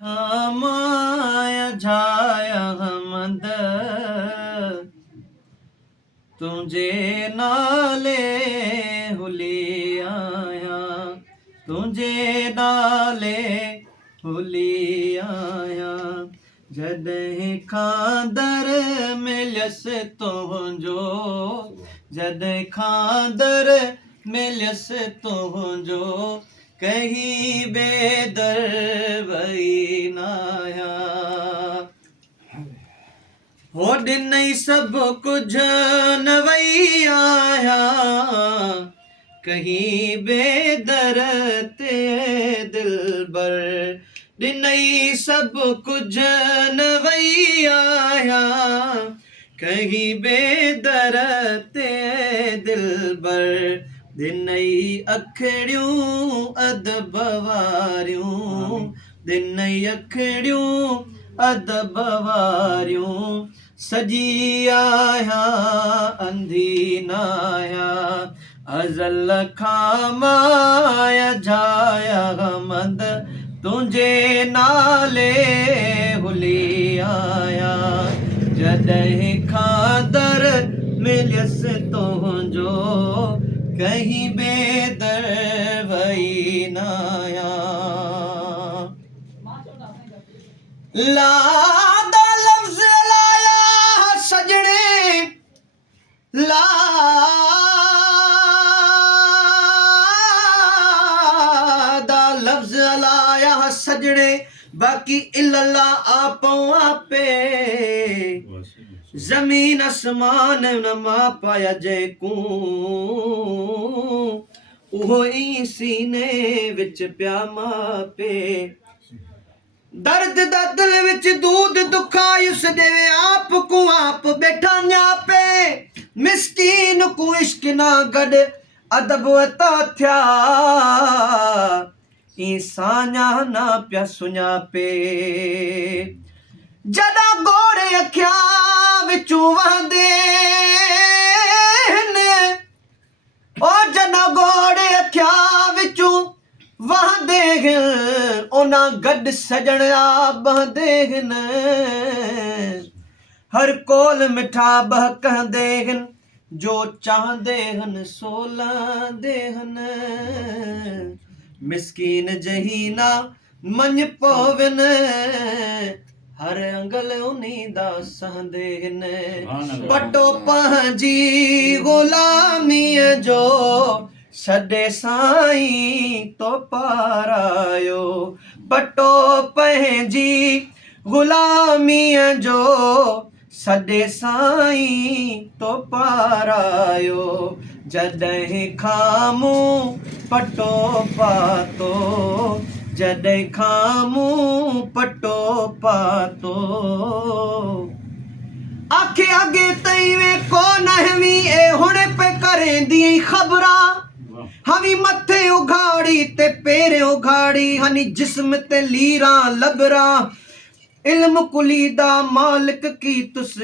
माया झाया हमद तुझे नाले हुली आया तुझे नाले हुली आया जॾहिं खां दर मिलियस तुंहिंजो जॾहिं खां दर मिलियस तुंहिंजो कहीं बेदर वई न आया हो ॾिनई सभु कुझु न वई आया कहीं बेदर ते दिलबर ॾिनई सभु कुझु न वई आया कहीं बेदर ते दिलबर ॾिनई अखिड़ियूं अदब वारियूं ॾिनई अखिड़ियूं अदब वारियूं सजी आया अंधी न आया अज़ल खां माया झाया हमद तुंहिंजे नाले हुली आया जॾहिं खां दर मिलियस तुंहिंजो कहीं बेदर वई न आया लादा लफ्ज़ लाया सजणे लादा लफ्ज़ लाया सजणे बाकी इल्लल्लाह आपो आपे ज़मीन आसमान न मां पाया जंहिंकूं उहो ई सीने विच पिया मापे दर्द दा दिल विच दूध दुखायुस देवे आप को आप बैठा न्यापे मिस्कीन को इश्क ना गॾ अदब अता थिया इंसाना ना पिया सुञापे जॾा गोड़े अखिया विचूं वहंदे ओ जॾा गोड़े अखिया विचूं वहंदे ओना गॾ सजणा बहंदे हर कोल मिठा बहकंदे जो चाहंदे सो लहंदे मिस्कीन जहीना मञ पवन हर अंगल उन्हीं दा सहंदे पटो पंहिंजी ग़ुलामीअ जो छॾे साईं तो पारायो पटो पंहिंजी ग़ुलामीअ जो छॾे साईं तो पारायो जॾहिं खां मूं पटो पातो जॾहिं खां मूं पटो पातो आखे अॻे तई वे कोन हवी ए हुणे पे करेंदी ख़बरां हवी मथे उघाड़ी ते पेरे उघाड़ी हनी जिस्म ते लीरां लबरां इल्म कुलीदा मालिक की तुस